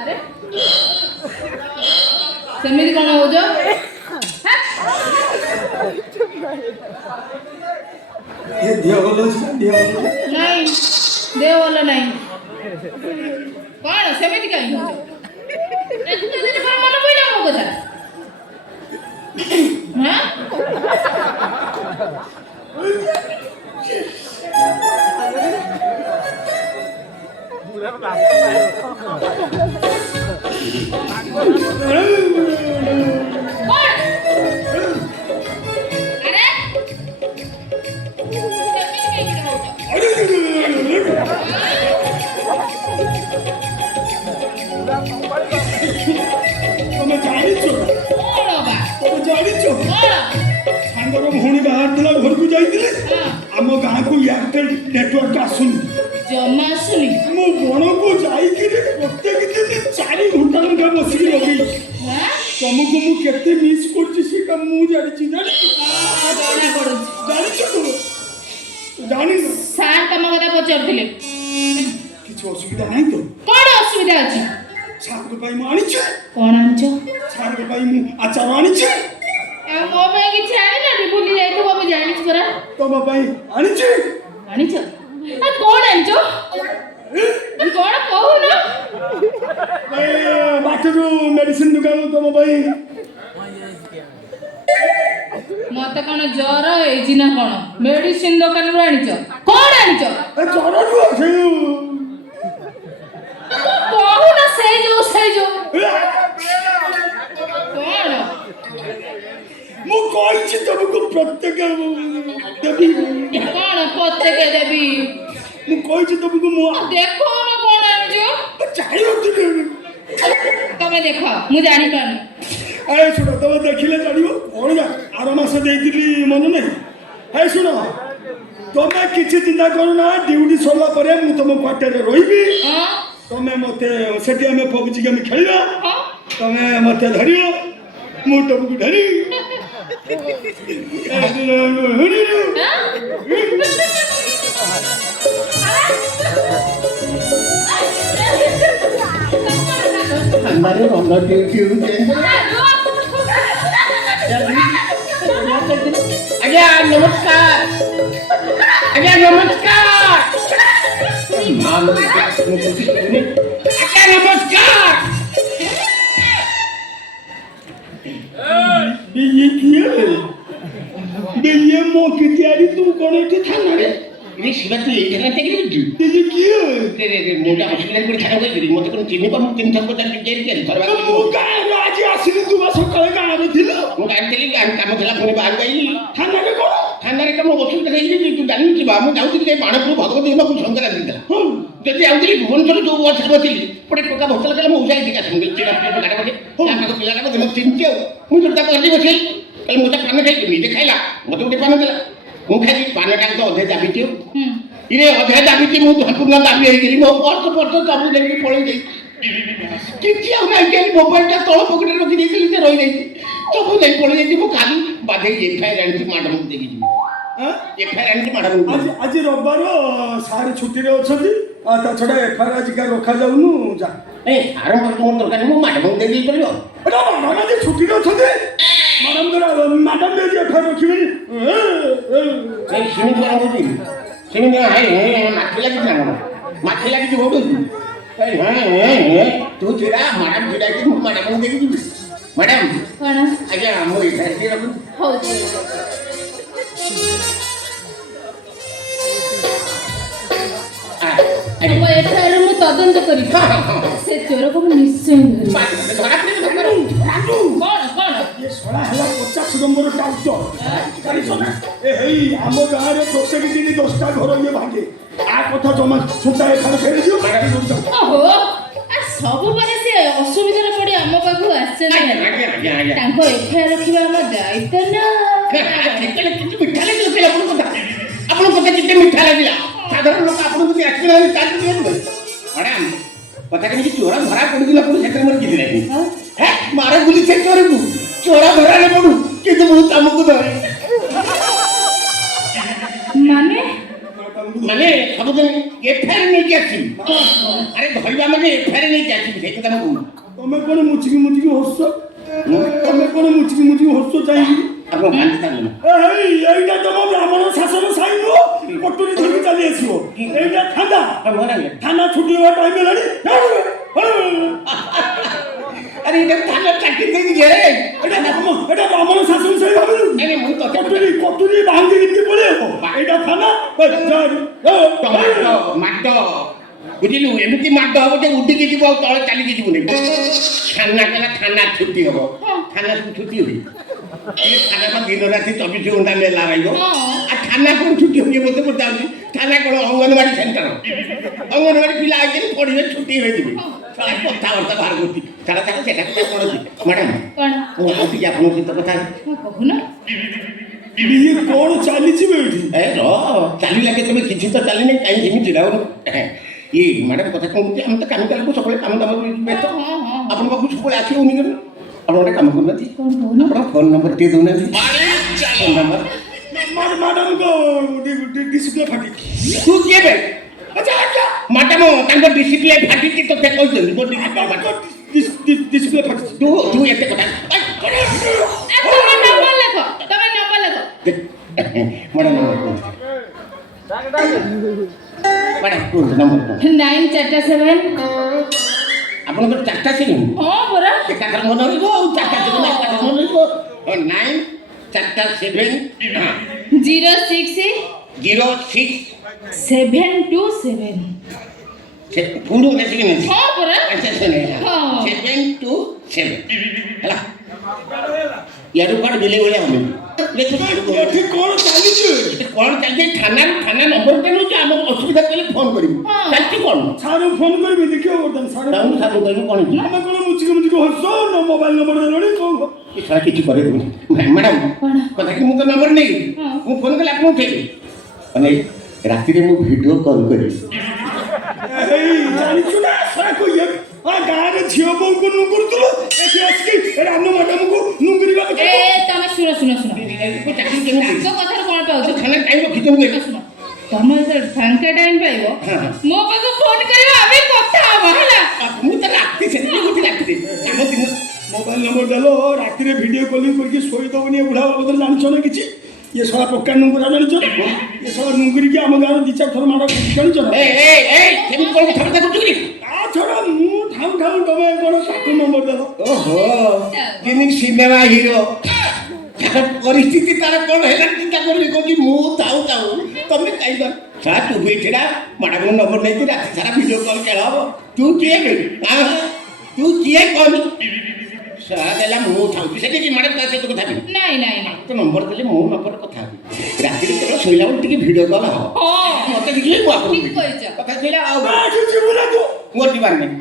अरे सेमिति कौन हो जो ये दिया बोलो नहीं देव वाला नहीं कौन सेमिति कहीं हो एते दिन पर मन पइला मो कथा हां सांगर भौणी बाहर घर को जाइए आम गाँ को एयरटेल नेटवर्क आसुनी जमा आसुनी मो बण को जाइए प्रत्येक दिन 4 घंटा मुझे बसिक लगे तुमको मु केते मिस करछि से काम मु जानि जानि सार तम कथा पचारथिले किछ असुविधा नहीं तो कोन असुविधा अछि छात्र भाई मु आनी छ कोन आनछ छात्र भाई मु आचार आनी छ मो भाई कि छानी ना भूली जाई तो बाबू जानि छ परा तुम भाई आनी छ आ कोन आनछ कोन कहू ना ए बाटरू मेडिसिन दुकान तुम भाई मते कोन ज्वर एजी ना कोन मेडिसिन दुकान रो आनिछ कोन आनिछ ए ज्वर रो से कहू ना से जो कोन मु कहि तुमको प्रत्येक देवी कोन प्रत्येक देवी मु कहि तुमको मु देखो ना कोन आनिछ चाहिए तमे देखो मु जानि पानी अरे सुनो तुम देखिले जानियो कौन जा आर मास देइतिली मन नहीं है सुनो तुम किछि चिंता करो ना ड्यूटी सरला परे मु तुम क्वार्टर रे रहिबी तुम मते सेठी हमें पबजी गेम खेलिबा तुम मते धरियो मु तुमको धरी हमारे रंग क्यों आज्ञा नमस्कार आज्ञा नमस्कार आज्ञा नमस्कार ये मो की तैयारी तू कोने के थाना रे ये शिवा तू ये करना चाहिए कि ये किए रे मोटा हॉस्पिटल को छाड़ा कर दी मते कोन चिन्ह पर 3 थक तक जेल के करबा तू गाय आज आसिनी तू बस सकाळे गाय रे थिलो मु गाय देली काम थला पुनी बाहर गई थाना रे कोन थाना रे काम वस्तु देखै तू जानि कि बा मु जाउती के बाणपुर भगवती देवा को संकरा दिला जति आउती भुवनेश्वर जो बस बसिली पटे टोका भतल कला मु जाई टिका संगे चिरा पे गाडा बजे ताका को पिला का मु चिंती मु जोटा करली बसिल कल मु ता पान खाई निजे खाइला मते उठे पान देला मु खाई पान टांग तो अधे दाबितियो इरे अधे दाबिति मु संपूर्ण दाबि हेई गेली मो पर्स सब देली पळै जाई किछि आ नाही के मोबाइल ता तळ पकेट रखि देली से रहि जाई सब जाई पळै जाई मु खाली बाधे एफआईआर आनी मैडम देखि हां एफआईआर आनी मैडम आज रविवार सारे छुट्टी रे अछथि ता छडा एफआईआर आज का रखा जाउनु जा ए आरंभ कर मोर दरकार मु मैडम देखि परियो अरे मैडम जे छुट्टी रे अछथि मैडम दे एफआईआर रखिबे ए सुनि पर होती सुनि ना हाय माथि लागि ना माथि लागि होडु ए तू चिड़ा मैडम चिड़ा कि मैडम देखि मैडम कोन आज्ञा मु एफआईआर रखु हो तुम एफआईआर मु तदंत करी से चोर को निश्चय कोन ये सोला हला 50 नंबर डाक्टर जानिछ ना ए हेई हम गाँ रे प्रत्येक दिन 10टा घर ये भागे आ कथा जमा सुता एखाने फेरे दियो ओहो आ सब माने से असुविधा रे पड़ी हम पाखु आसे ना तांको एफआईआर रखिबा हम दायित्व ना मिठा लागला आपण कथा किते मिठा लागला साधारण लोक आपण को एक्सपीरियंस काट दिए मैडम पता कनी चोरा धरा पड़ गेला पुरो सेक्टर मर किदि नाही हे मारे गुली से चोर को चोरा धरा रे पडू कि तू बहुत हमको धरे माने ମାନେ ସବୁଦିନ ଏଫଆଇଆର ନେଇକି ଆସିବି ଆରେ ଧରିବା ମାନେ ଏଫଆଇଆର ନେଇକି ଆସିବି ସେଇ କଥା ମୁଁ କହୁଛି ତମେ କଣ ମୁଚିକି ହସୁଛ ତମେ କଣ ମୁଚିକି ହସୁଛ ଚାହିଁକି ଆପଣ କାନ୍ଦି ଚାଲୁନ ଏଇଟା ତମ ବ୍ରାହ୍ମଣ ଶାସନ ସାଇ ନୁହଁ କଟୁରୀ ଧରିକି ଚାଲି ଆସିବ ଏଇଟା ଥାନା ଛୁଟି ହେବା ଟାଇମ୍ ହେଲାଣି ଆରେ ଏଇଟା ଥାନା ଚାକିରି ଦେଇକି ଗେରେ ଏଇଟା ବ୍ରାହ୍ମଣ ଶାସନ ସାଇ ଭାବିଲୁ ମୁଁ ତ କଟୁରୀ ବାନ୍ଧି ଟିକେ ପଳେଇବ ଏଇଟା ଥାନା ମାଡ ବୁଝିଲୁ ଏମିତି ମାଡ ହବ ଯେ ଉଠିକି ଯିବ ଆଉ ତଳେ ଚାଲିକି ଯିବୁନି ଥାନା କଲା ଥାନା ଛୁଟି ହବ ଥାନା ଛୁଟି ହୁଏ ଥାନା ତ ଦିନ ରାତି 24 ଘଣ୍ଟା ମେଲା ରହିବ ଆଉ ଥାନା କ'ଣ ଛୁଟି ହୁଏ ମୋତେ ପଚାରୁଛି ଥାନା କ'ଣ ଅଙ୍ଗନବାଡ଼ି ସେଣ୍ଟର ଅଙ୍ଗନବାଡ଼ି ପିଲା ଆଇଛନ୍ତି ପଢ଼ିବେ ଛୁଟି ହয়ে ଯିବେ କଥାବାର୍ତ୍ତା ବାହାର କରୁଛି ଛାଡ଼ ସେଟା କଥା କ'ଣ ଅଛି ମ୍ୟାଡ଼ାମ୍ ମୁଁ ଆଉ ଟିକେ ଆପଣଙ୍କ ସହିତ କଥା କହୁନ ଇଏ କ'ଣ ଚାଲିଛି ଏଇଠି ଏ ର ଚାଲିଲା କେତେବେଳେ କିଛି ତ ଚାଲିନି କାହିଁ ଯେମିତି ଛିଡ଼ାଉନୁ ଇଏ ମ୍ୟାଡ଼ାମ୍ କଥା କ'ଣ କହୁଛି ଆମେ ତ କାମ ଚାଲିବୁ ସବୁବେଳେ କାମ ଦାମ ବ୍ୟସ୍ତ ଆପଣଙ୍କ ପାଖକୁ ସବୁବେଳେ ଆସିବୁନି କେବେ ଆପଣ ଗୋଟେ କାମ କରୁନାହାନ୍ତି ଆପଣ ଫୋନ୍ ନମ୍ବର ଟିକେ ଦେଉନାହାନ୍ତି ଫୋନ୍ ନମ୍ବର ମ୍ୟାଡ଼ାମଙ୍କ ଡିସିପ୍ଲିନ ଫାଟି ତୁ କିଏ ବେ ମ୍ୟାଡ଼ାମ୍ ତାଙ୍କ ଡିସିପ୍ଲିନ ଫାଟିଛି ତୋତେ କହିଛନ୍ତି ମୋ ଡିସିପ୍ଲିନ ଫାଟିଛି ତୁ ଏତେ କଥା ତମେ ନମ୍ବର ଲେଖ ମ୍ୟାଡ଼ାମ୍ ମ୍ୟାଡ଼ାମ୍ କୁହନ୍ତୁ ନମ୍ବର 947 ଆପଣଙ୍କର 4ଟା ସିରିଂ ହଁ ପରା ଏକାଥରେ ମନେ ରହିବ ଆଉ 4ଟା ସିରିଂ ଏକାଥରେ ମନେ ରହିବ 9 4ଟା 7 06 06 727 ପୁଣି ଗୋଟେ ସିରିଂ ଅଛି ହଁ ପରା 727 ହେଲା ইয়ার উপর বিলে বলে আমি এଠି କ'ଣ ଚାଲିଛି কোন চাইছে থানা নম্বরটা নেଉଛି ଆମ ଅସୁବିଧା କଲେ ଫୋନ୍ କରିବୁ ଚାଲିଛି କ'ଣ ସାର୍ଙ୍କୁ ଫୋନ୍ କରିବି ଦେଖିବ ବର୍ତ୍ତମାନ ସାର୍ ତାଙ୍କୁ ସାର୍ଙ୍କୁ କହିବୁ କ'ଣ ହେଇଛି ଆମେ କ'ଣ ମୁଚିକି ହସ ମୋବାଇଲ ନମ୍ବର ଦେଲଣି କ'ଣ ସାର୍ କିଛି କରେଇବୁନି ମ୍ୟାଡ଼ାମ୍ କଥା କି ମୁଁ ତ ନମ୍ବର ନେଇ ମୁଁ ଫୋନ୍ କଲେ ଆପଣ ଉଠେଇବେ ମାନେ ରାତିରେ ମୁଁ ଭିଡ଼ିଓ କଲ୍ କରିବି ଏଇ ଜାଣିଛୁ ନା ସାକୁ ଗାଁରେ ଝିଅ ବୋଉଙ୍କୁ ନୁଙ୍ଗୁରୁଥିଲ ଏଠି ଆସିକି ରାନୁ ମ୍ୟାଡ଼ାମକୁ ନୁଙ୍ଗୁରିବା କଥା ତମେ ଶୁଣ ଚାକିରି କେମିତି ତାଙ୍କ କଥାରେ କ'ଣ ପାଉଛ ଥାନା ଟାଇମ୍ ରଖିଛନ୍ତି ଶୁଣ ତମେ ଯେତେବେଳେ ଫାଙ୍କା ଟାଇମ୍ ପାଇବ ମୋ ପାଖକୁ ଫୋନ୍ କରିବ ଆମେ କଥା ହବା ହେଲା ମୁଁ ତ ରାତି ସେଥିପାଇଁ କହୁଛି ରାତିରେ ଆମ ଦିନ ମୋବାଇଲ ନମ୍ବର ଦେଲ ରାତିରେ ଭିଡ଼ିଓ କଲିଂ କରିକି ଶୋଇଦେବନି ଏ ବୁଢ଼ା ବାବଦରେ ଜାଣିଛ ନା କିଛି ଇଏ ଶଳା ପକ୍କା ନୁଙ୍ଗୁରା ଜାଣିଛ ନା ଇଏ ଶଳା ନୁଙ୍ଗୁରିକି ଆମ ଗାଁର 2-4 ଥର ମାଡ଼ ଜାଣିଛ ନା କେମିତି କ'ଣ କଥାବାର୍ତ୍ତା କରୁଛୁ ତା ଛଡ଼ା ମୁଁ ଠାଉ ତମେ କ'ଣ ତାକୁ ନମ୍ବର ଦେଲ ଓହୋ ଯେମିତି ସିନେମା ହିରୋ ପରିସ୍ଥିତି ତାର କ'ଣ ହେଲା ଚିନ୍ତା କରିବି କହୁଛି ମୁଁ ଥାଉ ତମେ କାହିଁକି ସାରା ତୁ ବି ଛିଡ଼ା ମ୍ୟାଡ଼ାମଙ୍କ ନମ୍ବର ନେଇକି ରାତି ସାରା ଭିଡ଼ିଓ କଲ୍ ଖେଳ ହବ ତୁ କିଏ ତୁ କିଏ କହନି ସାରା ଦେଲା ମୁଁ ଥାଉଛି ସେଠି କି ମ୍ୟାଡ଼ାମ୍ ତା ସହିତ କଥା ହେବି ନାଇଁ ତ ନମ୍ବର ଦେଲେ ମୋ ନମ୍ବରରେ କଥା ହେବି ରାତିରେ କେବଳ ଶୋଇଲା ବେଳେ ଟିକେ ଭିଡ଼ିଓ କଲ୍ ହବ ମତେ ଦେଖିଲେ ମୁଁ ଆପଣଙ୍କୁ କଥା ଶୋଇଲା ଆଉ ଯିବୁ ନା ତୁ ମୋର ଯିବାର ନାହିଁ